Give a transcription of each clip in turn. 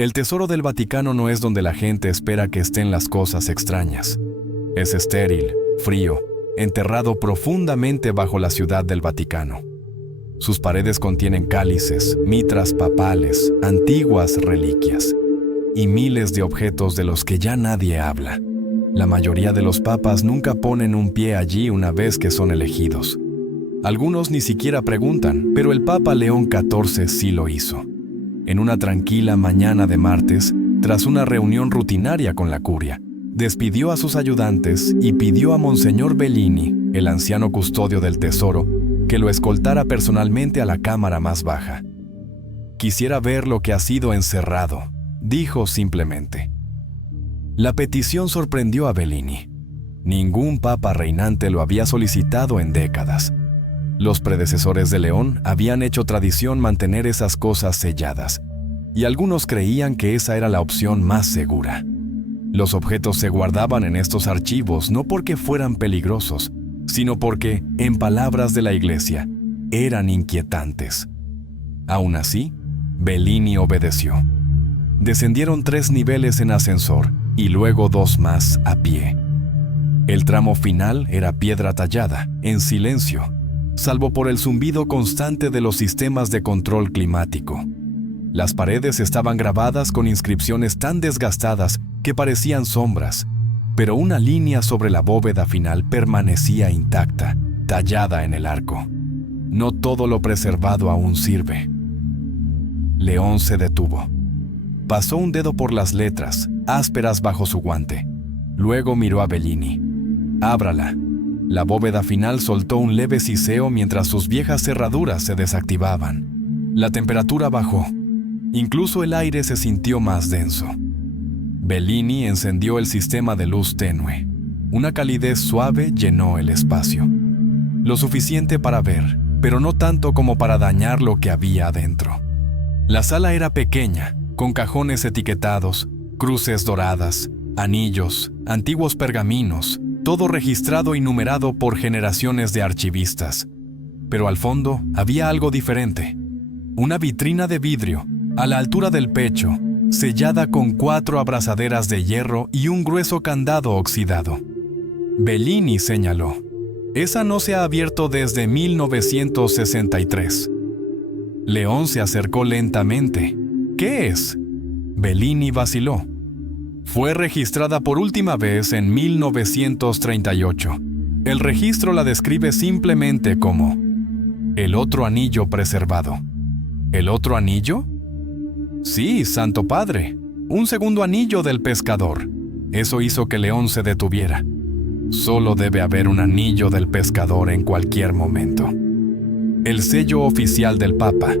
El tesoro del Vaticano no es donde la gente espera que estén las cosas extrañas. Es estéril, frío, enterrado profundamente bajo la ciudad del Vaticano. Sus paredes contienen cálices, mitras papales, antiguas reliquias y miles de objetos de los que ya nadie habla. La mayoría de los papas nunca ponen un pie allí una vez que son elegidos. Algunos ni siquiera preguntan, pero el Papa León XIV sí lo hizo. En una tranquila mañana de martes, tras una reunión rutinaria con la curia, despidió a sus ayudantes y pidió a Monseñor Bellini, el anciano custodio del tesoro, que lo escoltara personalmente a la cámara más baja. «Quisiera ver lo que ha sido encerrado», dijo simplemente. La petición sorprendió a Bellini. Ningún papa reinante lo había solicitado en décadas. Los predecesores de León habían hecho tradición mantener esas cosas selladas, y algunos creían que esa era la opción más segura. Los objetos se guardaban en estos archivos no porque fueran peligrosos, sino porque, en palabras de la Iglesia, eran inquietantes. Aún así, Bellini obedeció. Descendieron 3 niveles en ascensor y luego 2 más a pie. El tramo final era piedra tallada, en silencio, salvo por el zumbido constante de los sistemas de control climático. Las paredes estaban grabadas con inscripciones tan desgastadas que parecían sombras, pero una línea sobre la bóveda final permanecía intacta, tallada en el arco. No todo lo preservado aún sirve. León se detuvo. Pasó un dedo por las letras, ásperas bajo su guante. Luego miró a Bellini. «Ábrala». La bóveda final soltó un leve siseo mientras sus viejas cerraduras se desactivaban. La temperatura bajó. Incluso el aire se sintió más denso. Bellini encendió el sistema de luz tenue. Una calidez suave llenó el espacio. Lo suficiente para ver, pero no tanto como para dañar lo que había adentro. La sala era pequeña, con cajones etiquetados, cruces doradas, anillos, antiguos pergaminos, todo registrado y numerado por generaciones de archivistas. Pero al fondo había algo diferente. Una vitrina de vidrio, a la altura del pecho, sellada con 4 abrazaderas de hierro y un grueso candado oxidado. Bellini señaló: «Esa no se ha abierto desde 1963». León se acercó lentamente. «¿Qué es?». Bellini vaciló. «Fue registrada por última vez en 1938. El registro la describe simplemente como el otro anillo preservado». «¿El otro anillo?». «Sí, Santo Padre, un segundo anillo del pescador». Eso hizo que León se detuviera. Solo debe haber un anillo del pescador en cualquier momento. El sello oficial del Papa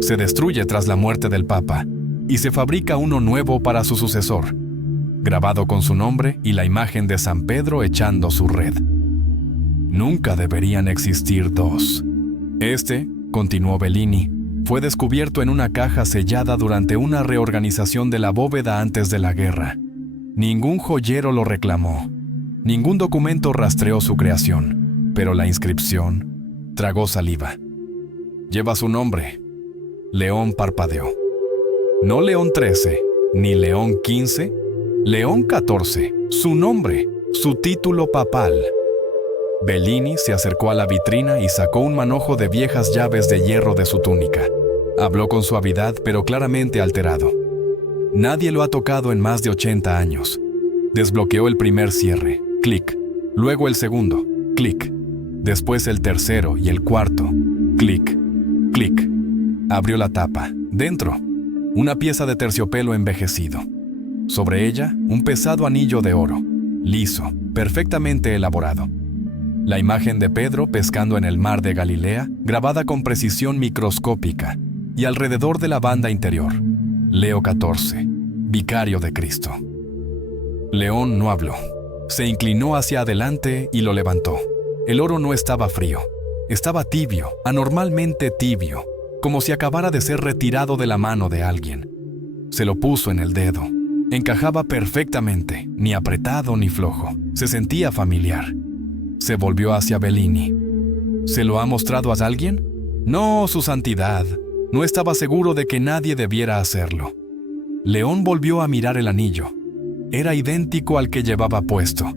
se destruye tras la muerte del Papa y se fabrica uno nuevo para su sucesor, grabado con su nombre y la imagen de San Pedro echando su red. Nunca deberían existir 2. Este, continuó Bellini, fue descubierto en una caja sellada durante una reorganización de la bóveda antes de la guerra. Ningún joyero lo reclamó. Ningún documento rastreó su creación, pero la inscripción tragó saliva. «Lleva su nombre». León parpadeó. No León XIII, ni León XV, León XIV, su nombre, su título papal. Bellini se acercó a la vitrina y sacó un manojo de viejas llaves de hierro de su túnica. Habló con suavidad, pero claramente alterado. Nadie lo ha tocado en más de 80 años. Desbloqueó el primer cierre, clic. Luego el segundo, clic. Después el tercero y el cuarto, clic, clic. Abrió la tapa. Dentro, una pieza de terciopelo envejecido. Sobre ella, un pesado anillo de oro, liso, perfectamente elaborado. La imagen de Pedro pescando en el mar de Galilea, grabada con precisión microscópica, y alrededor de la banda interior, Leo XIV, vicario de Cristo. León no habló. Se inclinó hacia adelante y lo levantó. El oro no estaba frío. Estaba tibio, anormalmente tibio, como si acabara de ser retirado de la mano de alguien. Se lo puso en el dedo. Encajaba perfectamente, ni apretado ni flojo. Se sentía familiar. Se volvió hacia Bellini. ¿Se lo ha mostrado a alguien? No, su santidad. No estaba seguro de que nadie debiera hacerlo. León volvió a mirar el anillo. Era idéntico al que llevaba puesto,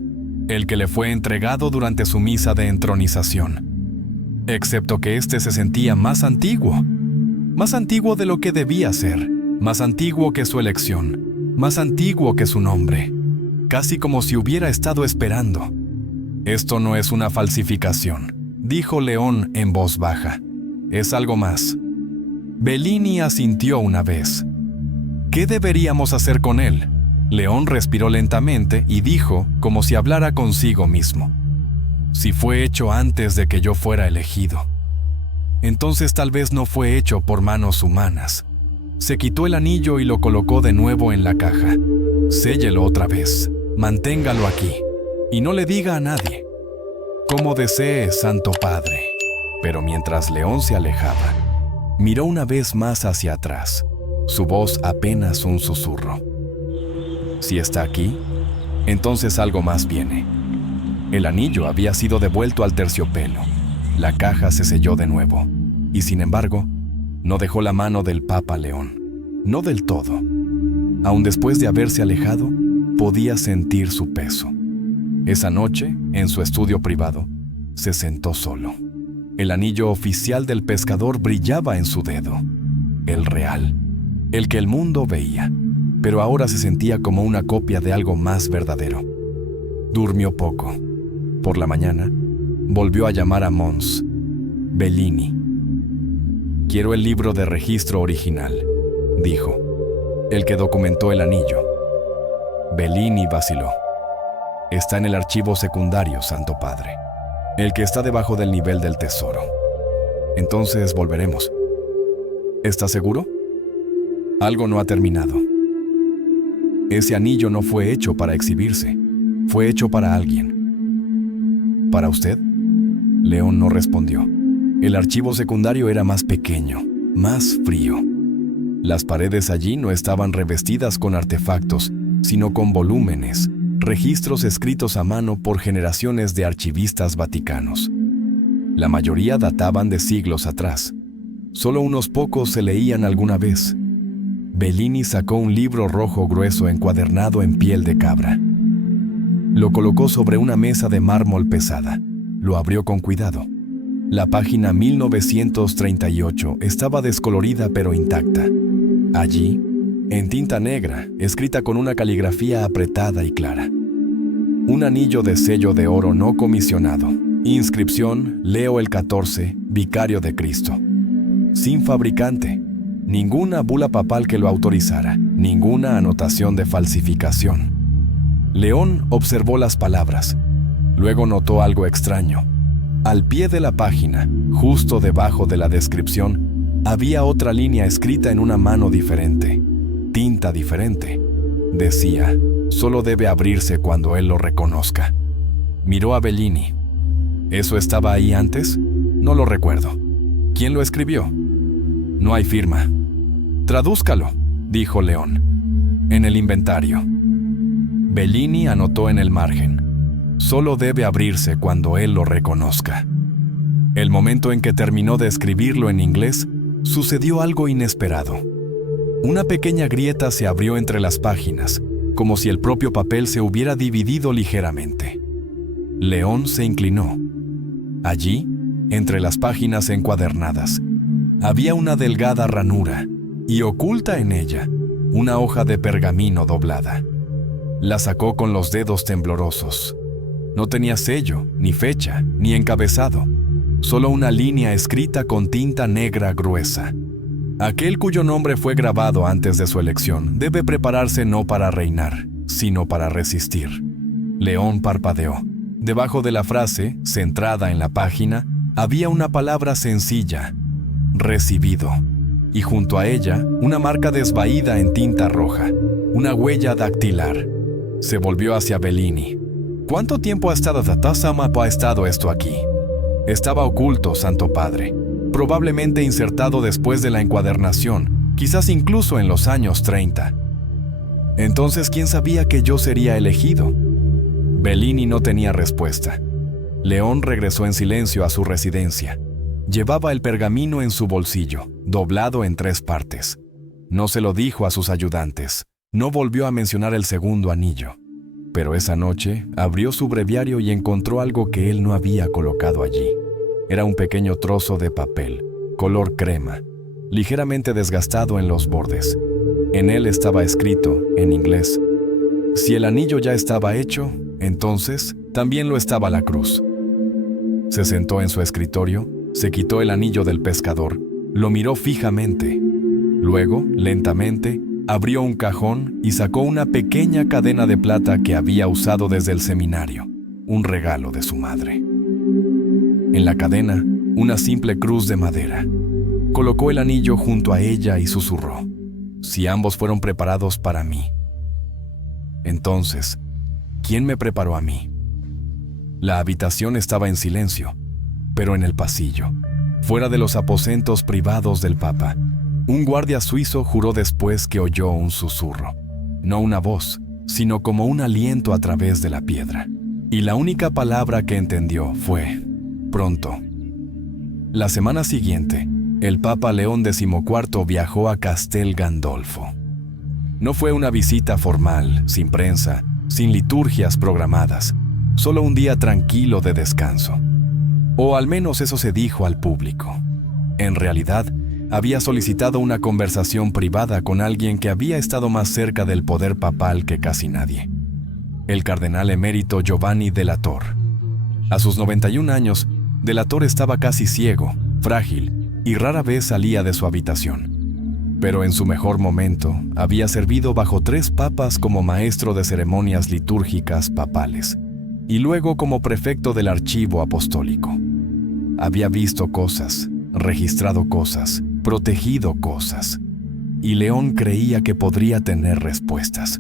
el que le fue entregado durante su misa de entronización, excepto que este se sentía más antiguo de lo que debía ser, más antiguo que su elección, más antiguo que su nombre, casi como si hubiera estado esperando. «Esto no es una falsificación», dijo León en voz baja. «Es algo más». Bellini asintió una vez. «¿Qué deberíamos hacer con él?». León respiró lentamente y dijo, como si hablara consigo mismo: «Si fue hecho antes de que yo fuera elegido, entonces tal vez no fue hecho por manos humanas». Se quitó el anillo y lo colocó de nuevo en la caja. «Séllelo otra vez, manténgalo aquí, y no le diga a nadie». «Como desee, Santo Padre». Pero mientras León se alejaba, miró una vez más hacia atrás, su voz apenas un susurro. «Si está aquí, entonces algo más viene». El anillo había sido devuelto al terciopelo. La caja se selló de nuevo, y sin embargo, no dejó la mano del Papa León. No del todo. Aun después de haberse alejado, podía sentir su peso. Esa noche, en su estudio privado, se sentó solo. El anillo oficial del pescador brillaba en su dedo. El real, el que el mundo veía, pero ahora se sentía como una copia de algo más verdadero. Durmió poco. Por la mañana, volvió a llamar a Mons. «Bellini. Quiero el libro de registro original», dijo, «el que documentó el anillo». Bellini vaciló. «Está en el archivo secundario, Santo Padre, el que está debajo del nivel del tesoro. Entonces volveremos». «¿Estás seguro?» «Algo no ha terminado. Ese anillo no fue hecho para exhibirse, fue hecho para alguien». «¿Para usted?». León no respondió. El archivo secundario era más pequeño, más frío. Las paredes allí no estaban revestidas con artefactos, sino con volúmenes, registros escritos a mano por generaciones de archivistas vaticanos. La mayoría databan de siglos atrás. Solo unos pocos se leían alguna vez. Bellini sacó un libro rojo grueso encuadernado en piel de cabra. Lo colocó sobre una mesa de mármol pesada. Lo abrió con cuidado. La página 1938 estaba descolorida pero intacta. Allí, en tinta negra, escrita con una caligrafía apretada y clara: un anillo de sello de oro no comisionado. Inscripción: Leo el XIV, vicario de Cristo. Sin fabricante. Ninguna bula papal que lo autorizara. Ninguna anotación de falsificación. León observó las palabras. Luego notó algo extraño. Al pie de la página, justo debajo de la descripción, había otra línea escrita en una mano diferente. Tinta diferente. Decía: solo debe abrirse cuando él lo reconozca. Miró a Bellini. ¿Eso estaba ahí antes? No lo recuerdo. ¿Quién lo escribió? No hay firma. Tradúzcalo, dijo León. En el inventario. Bellini anotó en el margen: solo debe abrirse cuando él lo reconozca. El momento en que terminó de escribirlo en inglés, sucedió algo inesperado. Una pequeña grieta se abrió entre las páginas, como si el propio papel se hubiera dividido ligeramente. León se inclinó. Allí, entre las páginas encuadernadas, había una delgada ranura, y oculta en ella, una hoja de pergamino doblada. La sacó con los dedos temblorosos. No tenía sello, ni fecha, ni encabezado, solo una línea escrita con tinta negra gruesa. Aquel cuyo nombre fue grabado antes de su elección debe prepararse no para reinar, sino para resistir. León parpadeó. Debajo de la frase, centrada en la página, había una palabra sencilla: recibido. Y junto a ella, una marca desvaída en tinta roja, una huella dactilar. Se volvió hacia Bellini. ¿Cuánto tiempo ha estado esto aquí? Estaba oculto, Santo Padre. Probablemente insertado después de la encuadernación, quizás incluso en los años 30. Entonces, ¿quién sabía que yo sería elegido? Bellini no tenía respuesta. León regresó en silencio a su residencia. Llevaba el pergamino en su bolsillo, doblado en 3 partes. No se lo dijo a sus ayudantes. No volvió a mencionar el segundo anillo. Pero esa noche abrió su breviario y encontró algo que él no había colocado allí. Era un pequeño trozo de papel, color crema, ligeramente desgastado en los bordes. En él estaba escrito, en inglés: si el anillo ya estaba hecho, entonces también lo estaba la cruz. Se sentó en su escritorio, se quitó el anillo del pescador, lo miró fijamente. Luego, lentamente, abrió un cajón y sacó una pequeña cadena de plata que había usado desde el seminario, un regalo de su madre. En la cadena, una simple cruz de madera. Colocó el anillo junto a ella y susurró: si ambos fueron preparados para mí. Entonces, ¿quién me preparó a mí? La habitación estaba en silencio, pero en el pasillo, fuera de los aposentos privados del Papa, un guardia suizo juró después que oyó un susurro. No una voz, sino como un aliento a través de la piedra. Y la única palabra que entendió fue: pronto. La semana siguiente, el Papa León XIV viajó a Castel Gandolfo. No fue una visita formal, sin prensa, sin liturgias programadas, solo un día tranquilo de descanso. O al menos eso se dijo al público. En realidad, había solicitado una conversación privada con alguien que había estado más cerca del poder papal que casi nadie: el cardenal emérito Giovanni de la Torre. A sus 91 años, de la Torre estaba casi ciego, frágil, y rara vez salía de su habitación. Pero en su mejor momento, había servido bajo 3 papas como maestro de ceremonias litúrgicas papales, y luego como prefecto del archivo apostólico. Había visto cosas, registrado cosas, protegido cosas, y León creía que podría tener respuestas.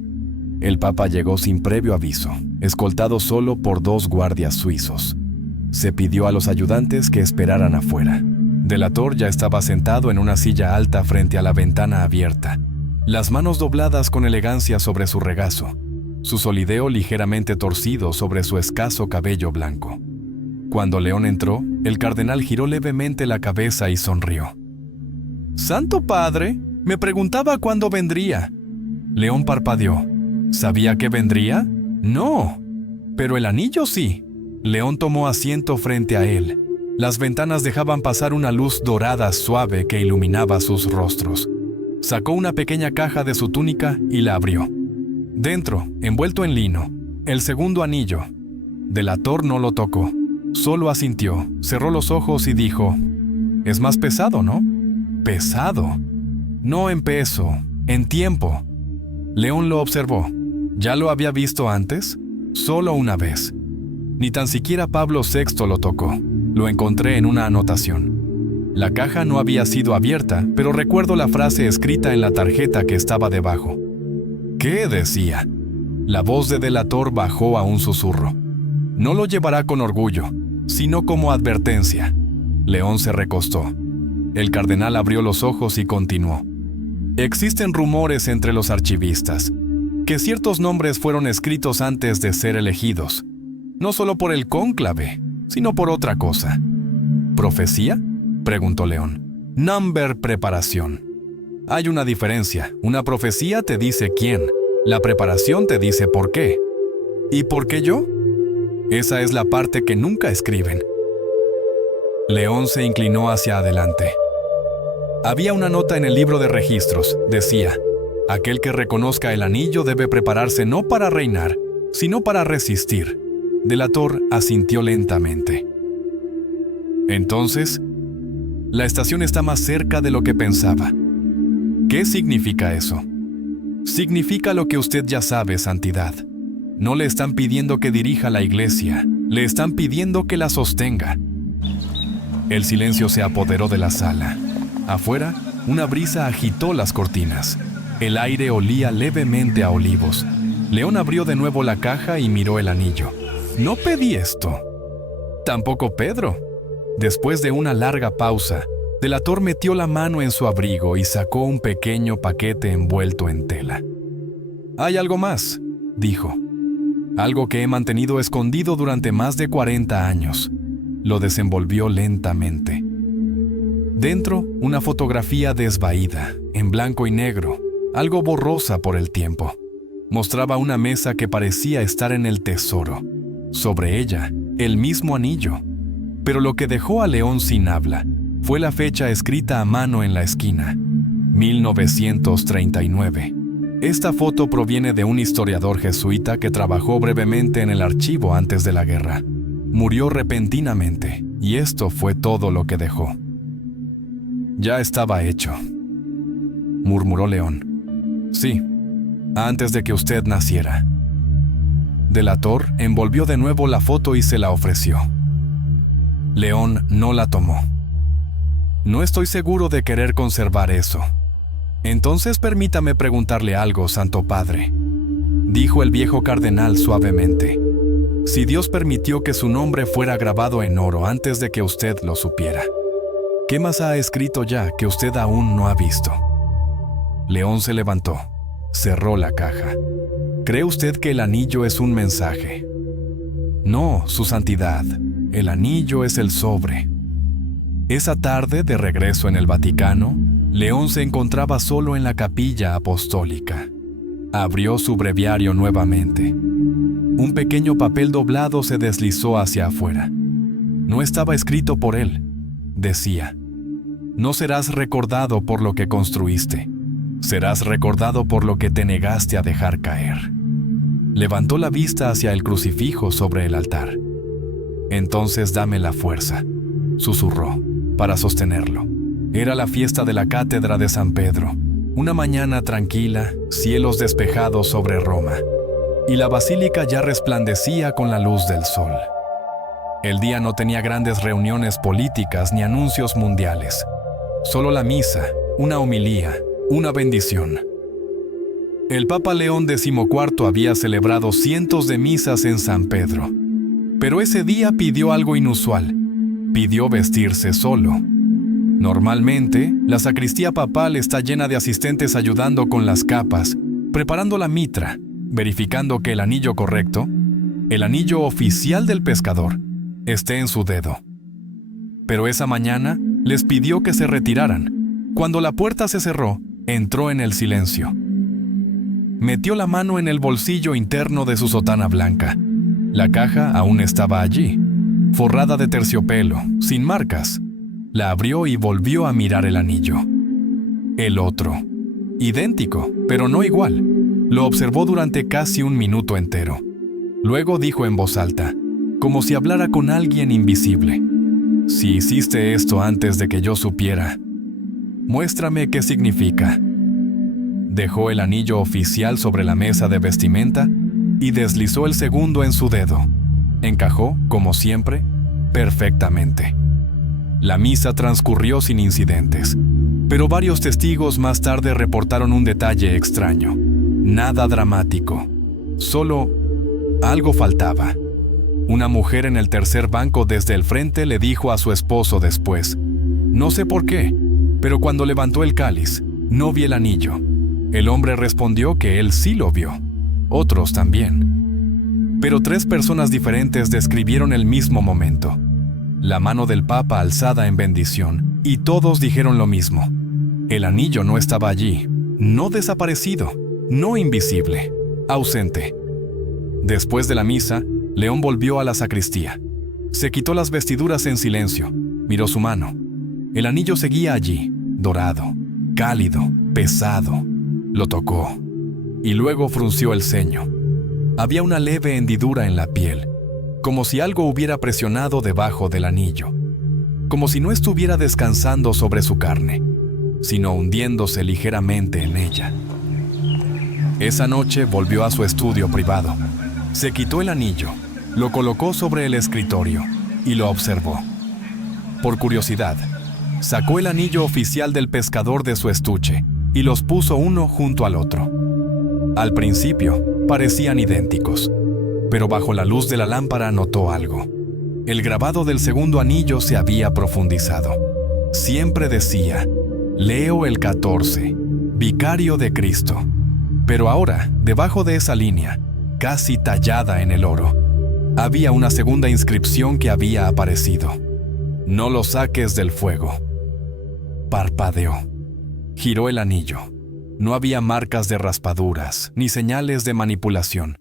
El Papa llegó sin previo aviso, escoltado solo por 2 guardias suizos. Se pidió a los ayudantes que esperaran afuera. De la Torre ya estaba sentado en una silla alta frente a la ventana abierta, las manos dobladas con elegancia sobre su regazo, su solideo ligeramente torcido sobre su escaso cabello blanco. Cuando León entró, el cardenal giró levemente la cabeza y sonrió. «Santo Padre, me preguntaba cuándo vendría». León parpadeó. ¿Sabía que vendría? No, pero el anillo sí. León tomó asiento frente a él. Las ventanas dejaban pasar una luz dorada suave que iluminaba sus rostros. Sacó una pequeña caja de su túnica y la abrió. Dentro, envuelto en lino, el segundo anillo. De la Torre no lo tocó. Solo asintió, cerró los ojos y dijo: «Es más pesado, ¿no?» «Pesado. No en peso, en tiempo». León lo observó. ¿Ya lo había visto antes? Solo una vez. Ni tan siquiera Pablo VI lo tocó. Lo encontré en una anotación. La caja no había sido abierta, pero recuerdo la frase escrita en la tarjeta que estaba debajo. ¿Qué decía? La voz de la Torre bajó a un susurro. No lo llevará con orgullo, sino como advertencia. León se recostó. El cardenal abrió los ojos y continuó. Existen rumores entre los archivistas que ciertos nombres fueron escritos antes de ser elegidos, no solo por el cónclave, sino por otra cosa. ¿Profecía?, preguntó León. Number preparación. Hay una diferencia. Una profecía te dice quién, la preparación te dice por qué. ¿Y por qué yo? Esa es la parte que nunca escriben. León se inclinó hacia adelante. Había una nota en el libro de registros. Decía: aquel que reconozca el anillo debe prepararse no para reinar, sino para resistir. De la Torre asintió lentamente. Entonces, la estación está más cerca de lo que pensaba. ¿Qué significa eso? Significa lo que usted ya sabe, Santidad. No le están pidiendo que dirija la iglesia, le están pidiendo que la sostenga. El silencio se apoderó de la sala. Afuera, una brisa agitó las cortinas. El aire olía levemente a olivos. León abrió de nuevo la caja y miró el anillo. No pedí esto. Tampoco Pedro. Después de una larga pausa, de la Torre metió la mano en su abrigo y sacó un pequeño paquete envuelto en tela. «Hay algo más», dijo. «Algo que he mantenido escondido durante más de 40 años». Lo desenvolvió lentamente. Dentro, una fotografía desvaída, en blanco y negro, algo borrosa por el tiempo. Mostraba una mesa que parecía estar en el tesoro. Sobre ella, el mismo anillo. Pero lo que dejó a León sin habla fue la fecha escrita a mano en la esquina, 1939. Esta foto proviene de un historiador jesuita que trabajó brevemente en el archivo antes de la guerra. Murió repentinamente, y esto fue todo lo que dejó. «Ya estaba hecho», murmuró León. «Sí, antes de que usted naciera». Delator envolvió de nuevo la foto y se la ofreció. León no la tomó. «No estoy seguro de querer conservar eso. Entonces permítame preguntarle algo, Santo Padre», dijo el viejo cardenal suavemente. «Si Dios permitió que su nombre fuera grabado en oro antes de que usted lo supiera, ¿qué más ha escrito ya que usted aún no ha visto?» León se levantó, cerró la caja. «¿Cree usted que el anillo es un mensaje?» «No, Su Santidad, el anillo es el sobre». Esa tarde, de regreso en el Vaticano, León se encontraba solo en la capilla apostólica. Abrió su breviario nuevamente. Un pequeño papel doblado se deslizó hacia afuera. No estaba escrito por él. Decía: «No serás recordado por lo que construiste. Serás recordado por lo que te negaste a dejar caer». Levantó la vista hacia el crucifijo sobre el altar. «Entonces dame la fuerza», susurró, «para sostenerlo». Era la fiesta de la cátedra de San Pedro, una mañana tranquila, cielos despejados sobre Roma, y la basílica ya resplandecía con la luz del sol. El día no tenía grandes reuniones políticas ni anuncios mundiales, solo la misa, una homilía, una bendición. El Papa León XIV había celebrado cientos de misas en San Pedro, pero ese día pidió algo inusual, pidió vestirse solo. Normalmente, la sacristía papal está llena de asistentes ayudando con las capas, preparando la mitra, verificando que el anillo correcto, el anillo oficial del pescador, esté en su dedo. Pero esa mañana les pidió que se retiraran. Cuando la puerta se cerró, entró en el silencio. Metió la mano en el bolsillo interno de su sotana blanca. La caja aún estaba allí, forrada de terciopelo, sin marcas. La abrió y volvió a mirar el anillo. El otro, idéntico, pero no igual. Lo observó durante casi un minuto entero. Luego dijo en voz alta, como si hablara con alguien invisible: «Si hiciste esto antes de que yo supiera, muéstrame qué significa». Dejó el anillo oficial sobre la mesa de vestimenta y deslizó el segundo en su dedo. Encajó, como siempre, perfectamente. La misa transcurrió sin incidentes, pero varios testigos más tarde reportaron un detalle extraño. Nada dramático, solo algo faltaba. Una mujer en el tercer banco desde el frente le dijo a su esposo después: «No sé por qué, pero cuando levantó el cáliz, no vi el anillo». El hombre respondió que él sí lo vio, otros también. Pero 3 personas diferentes describieron el mismo momento. La mano del Papa alzada en bendición, y todos dijeron lo mismo. El anillo no estaba allí, no desaparecido, no invisible, ausente. Después de la misa, León volvió a la sacristía. Se quitó las vestiduras en silencio, miró su mano. El anillo seguía allí, dorado, cálido, pesado. Lo tocó, y luego frunció el ceño. Había una leve hendidura en la piel, como si algo hubiera presionado debajo del anillo, como si no estuviera descansando sobre su carne, sino hundiéndose ligeramente en ella. Esa noche volvió a su estudio privado. Se quitó el anillo, lo colocó sobre el escritorio y lo observó. Por curiosidad, sacó el anillo oficial del pescador de su estuche y los puso uno junto al otro. Al principio, parecían idénticos, pero bajo la luz de la lámpara notó algo. El grabado del segundo anillo se había profundizado. Siempre decía: Leo el 14, Vicario de Cristo. Pero ahora, debajo de esa línea, casi tallada en el oro, había una segunda inscripción que había aparecido: No lo saques del fuego. parpadeó. Giró el anillo. No había marcas de raspaduras ni señales de manipulación,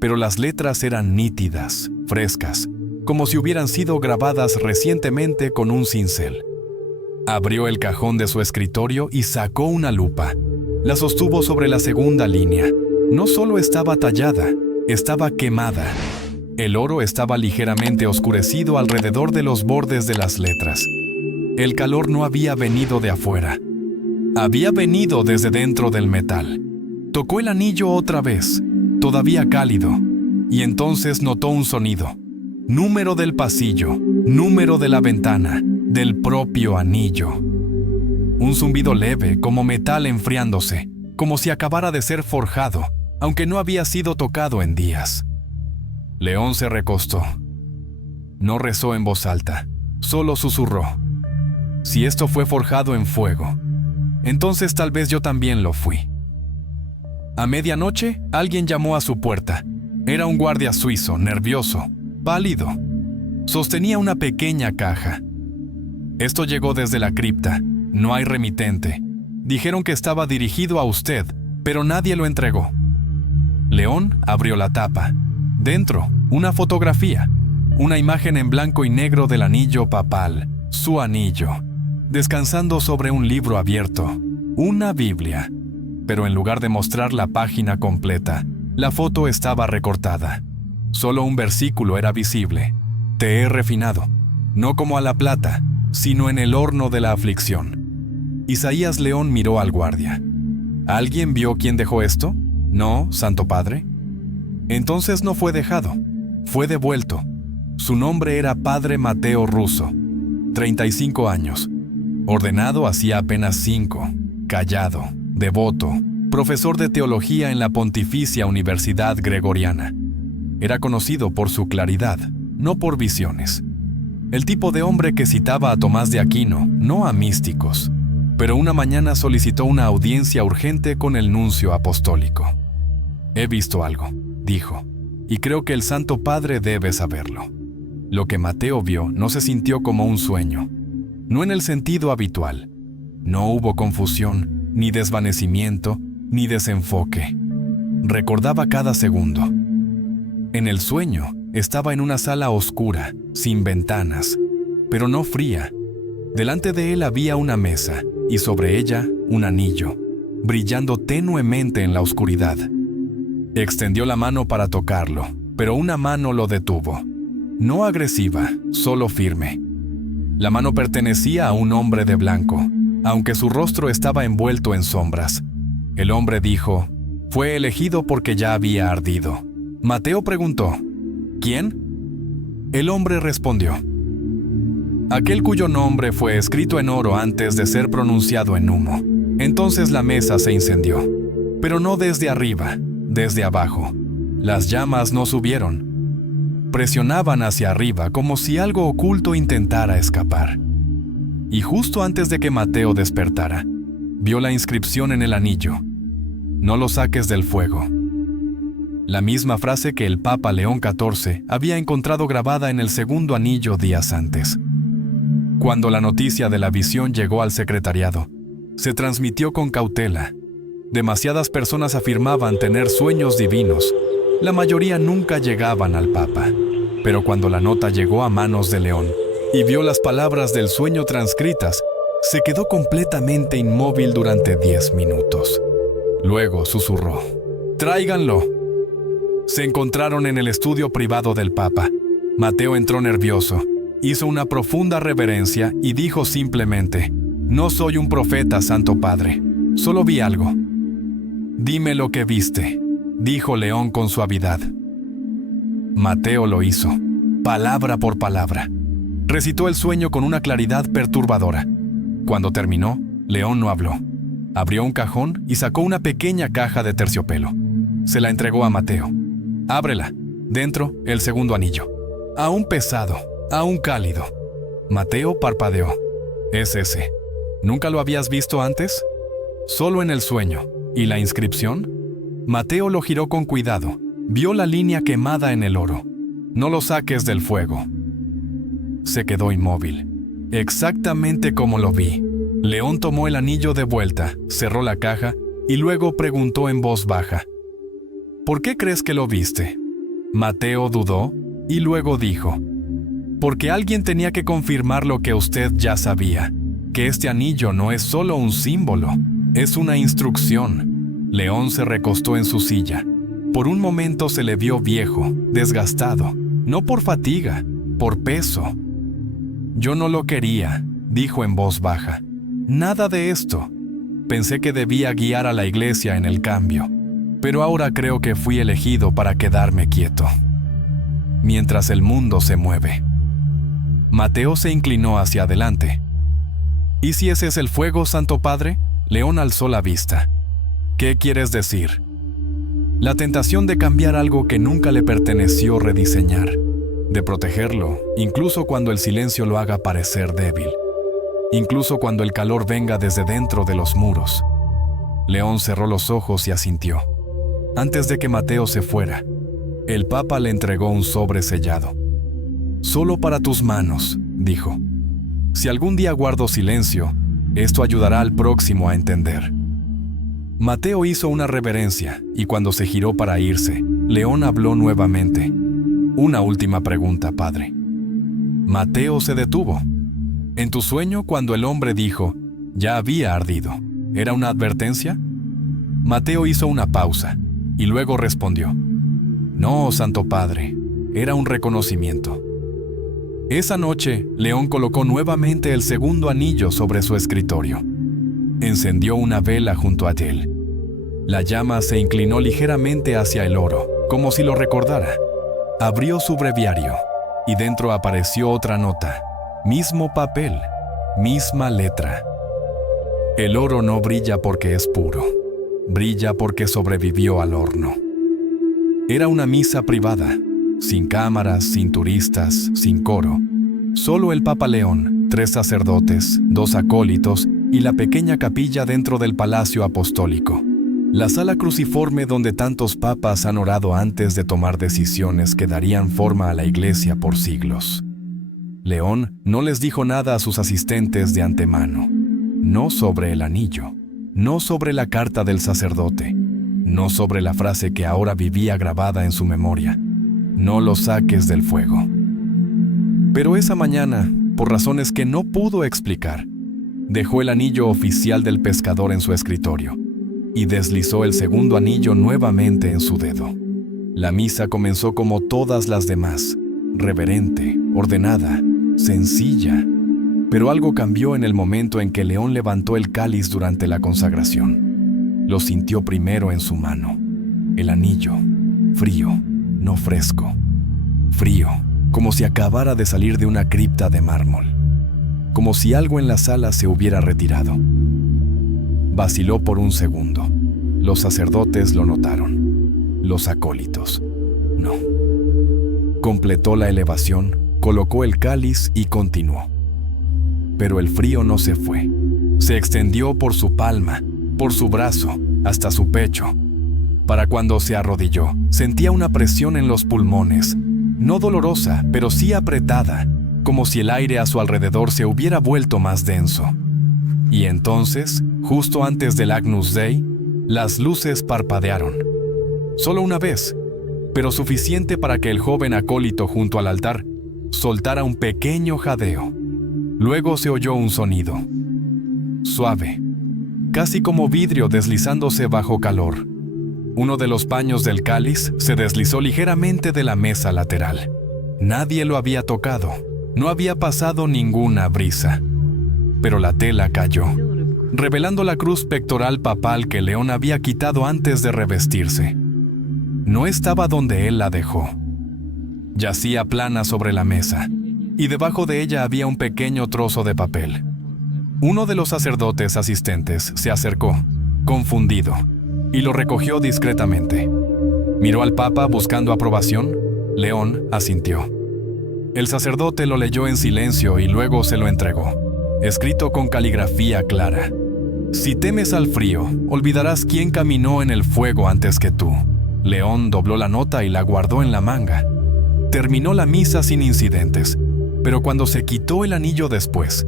pero las letras eran nítidas, frescas, como si hubieran sido grabadas recientemente con un cincel. Abrió el cajón de su escritorio y sacó una lupa. La sostuvo sobre la segunda línea. No solo estaba tallada, estaba quemada. El oro estaba ligeramente oscurecido alrededor de los bordes de las letras. El calor no había venido de afuera. Había venido desde dentro del metal. Tocó el anillo otra vez, todavía cálido, y entonces notó un sonido. Número del pasillo, número de la ventana, del propio anillo. Un zumbido leve, como metal enfriándose, como si acabara de ser forjado, aunque no había sido tocado en días. León se recostó. No rezó en voz alta, solo susurró. Si esto fue forjado en fuego, entonces tal vez yo también lo fui. A medianoche, alguien llamó a su puerta. Era un guardia suizo, nervioso, pálido. Sostenía una pequeña caja. Esto llegó desde la cripta. No hay remitente. Dijeron que estaba dirigido a usted, pero nadie lo entregó. León abrió la tapa. Dentro, una fotografía. Una imagen en blanco y negro del anillo papal, su anillo, descansando sobre un libro abierto, una Biblia. Pero en lugar de mostrar la página completa, la foto estaba recortada. Solo un versículo era visible. Te he refinado, no como a la plata, sino en el horno de la aflicción. Isaías León miró al guardia. ¿Alguien vio quién dejó esto? No, Santo Padre. Entonces no fue dejado, fue devuelto. Su nombre era Padre Mateo Russo, 35 años, ordenado hacía apenas 5, callado, devoto, profesor de teología en la Pontificia Universidad Gregoriana. Era conocido por su claridad, no por visiones. El tipo de hombre que citaba a Tomás de Aquino, no a místicos, pero una mañana solicitó una audiencia urgente con el nuncio apostólico. He visto algo, dijo, y creo que el Santo Padre debe saberlo. Lo que Mateo vio no se sintió como un sueño, no en el sentido habitual. No hubo confusión, ni desvanecimiento, ni desenfoque. Recordaba cada segundo. En el sueño estaba en una sala oscura, sin ventanas, pero no fría. Delante de él había una mesa y sobre ella un anillo, brillando tenuemente en la oscuridad. Extendió la mano para tocarlo, pero una mano lo detuvo. No agresiva, solo firme. La mano pertenecía a un hombre de blanco, aunque su rostro estaba envuelto en sombras. El hombre dijo, fue elegido porque ya había ardido. Mateo preguntó, ¿quién? El hombre respondió, aquel cuyo nombre fue escrito en oro antes de ser pronunciado en humo. Entonces la mesa se incendió, pero no desde arriba, desde abajo. Las llamas no subieron. Presionaban hacia arriba como si algo oculto intentara escapar. Y justo antes de que Mateo despertara, vio la inscripción en el anillo. No lo saques del fuego. La misma frase que el Papa León XIV había encontrado grabada en el segundo anillo días antes. Cuando la noticia de la visión llegó al secretariado, se transmitió con cautela. Demasiadas personas afirmaban tener sueños divinos. La mayoría nunca llegaban al Papa. Pero cuando la nota llegó a manos de León y vio las palabras del sueño transcritas, se quedó completamente inmóvil durante 10 minutos. Luego susurró, «¡Tráiganlo!». Se encontraron en el estudio privado del Papa. Mateo entró nervioso, hizo una profunda reverencia y dijo simplemente, «No soy un profeta, Santo Padre. Solo vi algo». «Dime lo que viste», dijo León con suavidad. Mateo lo hizo, palabra por palabra. Recitó el sueño con una claridad perturbadora. Cuando terminó, León no habló. Abrió un cajón y sacó una pequeña caja de terciopelo. Se la entregó a Mateo. «Ábrela». Dentro, el segundo anillo. Aún pesado, aún cálido. Mateo parpadeó. «¿Es ese? ¿Nunca lo habías visto antes?» «Solo en el sueño». ¿Y la inscripción?» Mateo lo giró con cuidado. Vio la línea quemada en el oro. «No lo saques del fuego». Se quedó inmóvil. «Exactamente como lo vi». León tomó el anillo de vuelta, cerró la caja y luego preguntó en voz baja: ¿por qué crees que lo viste? Mateo dudó y luego dijo: porque alguien tenía que confirmar lo que usted ya sabía, que este anillo no es solo un símbolo, es una instrucción. León se recostó en su silla. Por un momento se le vio viejo, desgastado, no por fatiga, por peso. Yo no lo quería, dijo en voz baja. Nada de esto. Pensé que debía guiar a la iglesia en el cambio, pero ahora creo que fui elegido para quedarme quieto, mientras el mundo se mueve. Mateo se inclinó hacia adelante. ¿Y si ese es el fuego, Santo Padre? León alzó la vista. ¿Qué quieres decir? La tentación de cambiar algo que nunca le perteneció rediseñar, de protegerlo, incluso cuando el silencio lo haga parecer débil, incluso cuando el calor venga desde dentro de los muros. León cerró los ojos y asintió. Antes de que Mateo se fuera, el Papa le entregó un sobre sellado. «Solo para tus manos», dijo. «Si algún día guardo silencio, esto ayudará al próximo a entender». Mateo hizo una reverencia y cuando se giró para irse, León habló nuevamente. «Una última pregunta, padre». Mateo se detuvo. En tu sueño, cuando el hombre dijo, «ya había ardido», ¿era una advertencia? Mateo hizo una pausa y luego respondió, «No, Santo Padre, era un reconocimiento». Esa noche, León colocó nuevamente el segundo anillo sobre su escritorio. Encendió una vela junto a él. La llama se inclinó ligeramente hacia el oro, como si lo recordara. Abrió su breviario y dentro apareció otra nota. Mismo papel, misma letra. El oro no brilla porque es puro, brilla porque sobrevivió al horno. Era una misa privada, sin cámaras, sin turistas, sin coro. Solo el Papa León, 3 sacerdotes, 2 acólitos y la pequeña capilla dentro del Palacio Apostólico. La sala cruciforme donde tantos papas han orado antes de tomar decisiones que darían forma a la iglesia por siglos. León no les dijo nada a sus asistentes de antemano. No sobre el anillo, no sobre la carta del sacerdote, no sobre la frase que ahora vivía grabada en su memoria. No lo saques del fuego. Pero esa mañana, por razones que no pudo explicar, dejó el anillo oficial del pescador en su escritorio y deslizó el segundo anillo nuevamente en su dedo. La misa comenzó como todas las demás, reverente, ordenada, sencilla, pero algo cambió en el momento en que León levantó el cáliz durante la consagración. Lo sintió primero en su mano. El anillo, frío, no fresco. Frío, como si acabara de salir de una cripta de mármol. Como si algo en la sala se hubiera retirado. Vaciló por un segundo. Los sacerdotes lo notaron. Los acólitos, no. Completó la elevación, colocó el cáliz y continuó. Pero el frío no se fue. Se extendió por su palma, por su brazo, hasta su pecho. Para cuando se arrodilló, sentía una presión en los pulmones, no dolorosa, pero sí apretada, como si el aire a su alrededor se hubiera vuelto más denso. Y entonces, justo antes del Agnus Dei, las luces parpadearon. Solo una vez, pero suficiente para que el joven acólito junto al altar soltara un pequeño jadeo. Luego se oyó un sonido, suave, casi como vidrio deslizándose bajo calor. Uno de los paños del cáliz se deslizó ligeramente de la mesa lateral. Nadie lo había tocado, no había pasado ninguna brisa. Pero la tela cayó, revelando la cruz pectoral papal que León había quitado antes de revestirse. No estaba donde él la dejó. Yacía plana sobre la mesa, y debajo de ella había un pequeño trozo de papel. Uno de los sacerdotes asistentes se acercó, confundido, y lo recogió discretamente. Miró al Papa buscando aprobación. León asintió. El sacerdote lo leyó en silencio y luego se lo entregó, escrito con caligrafía clara. Si temes al frío, olvidarás quién caminó en el fuego antes que tú. León dobló la nota y la guardó en la manga. Terminó la misa sin incidentes, pero cuando se quitó el anillo después,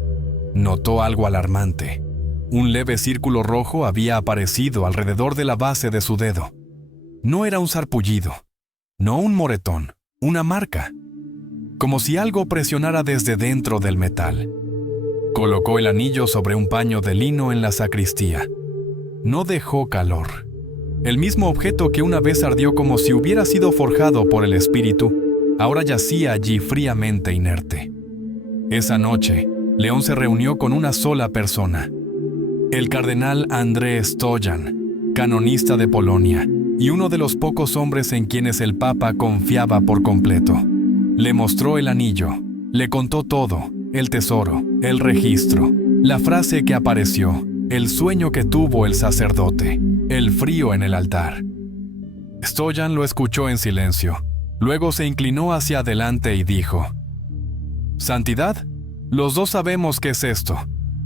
Notó algo alarmante. Un leve círculo rojo había aparecido alrededor de la base de su dedo. No era un sarpullido, no un moretón, una marca, como si algo presionara desde dentro del metal. Colocó el anillo sobre un paño de lino en la sacristía. No dejó calor. El mismo objeto que una vez ardió como si hubiera sido forjado por el espíritu, ahora yacía allí fríamente inerte. Esa noche, León se reunió con una sola persona, el cardenal André Stojan, canonista de Polonia, y uno de los pocos hombres en quienes el Papa confiaba por completo. Le mostró el anillo, le contó todo, el tesoro, el registro, la frase que apareció, el sueño que tuvo el sacerdote, el frío en el altar. Stojan lo escuchó en silencio. Luego se inclinó hacia adelante y dijo: «Santidad, los dos sabemos qué es esto.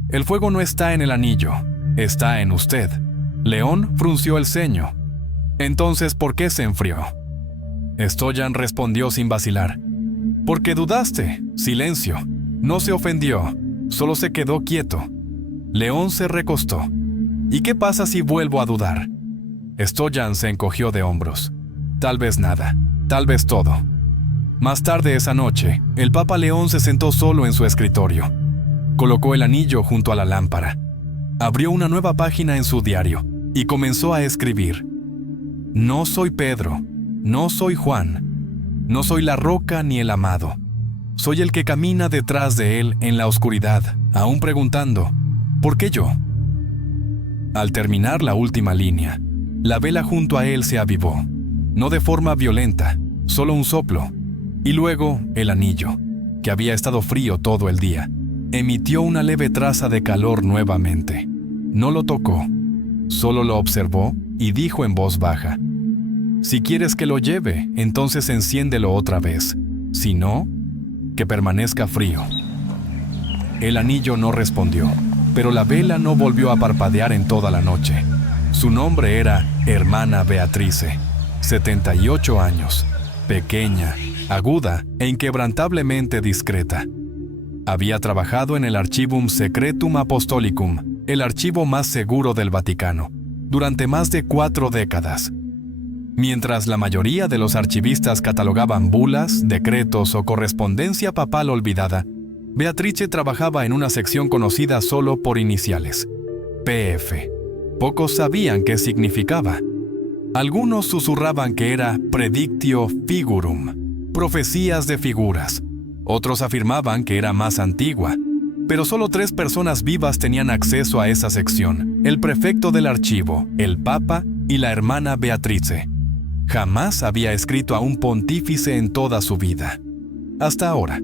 El fuego no está en el anillo, está en usted». León frunció el ceño. «Entonces, ¿por qué se enfrió?». Stojan respondió sin vacilar: «Porque dudaste. Silencio». No se ofendió, solo se quedó quieto. León se recostó. «¿Y qué pasa si vuelvo a dudar?». Stojan se encogió de hombros. «Tal vez nada, tal vez todo». Más tarde esa noche, el Papa León se sentó solo en su escritorio. Colocó el anillo junto a la lámpara. Abrió una nueva página en su diario y comenzó a escribir: «No soy Pedro, no soy Juan, no soy la roca ni el amado. Soy el que camina detrás de él en la oscuridad, aún preguntando, ¿por qué yo?». Al terminar la última línea, la vela junto a él se avivó, no de forma violenta, solo un soplo, y luego el anillo, que había estado frío todo el día, emitió una leve traza de calor nuevamente. No lo tocó, solo lo observó y dijo en voz baja: «Si quieres que lo lleve, entonces enciéndelo otra vez. Si no, que permanezca frío». El anillo no respondió, pero la vela no volvió a parpadear en toda la noche. Su nombre era Hermana Beatrice, 78 años, pequeña, aguda e inquebrantablemente discreta. Había trabajado en el Archivum Secretum Apostolicum, el archivo más seguro del Vaticano, durante más de 4 décadas. Mientras la mayoría de los archivistas catalogaban bulas, decretos o correspondencia papal olvidada, Beatrice trabajaba en una sección conocida solo por iniciales: PF. Pocos sabían qué significaba. Algunos susurraban que era Predictio Figurum, profecías de figuras. Otros afirmaban que era más antigua, pero solo 3 personas vivas tenían acceso a esa sección: el prefecto del archivo, el Papa y la hermana Beatrice. Jamás había escrito a un pontífice en toda su vida. Hasta ahora.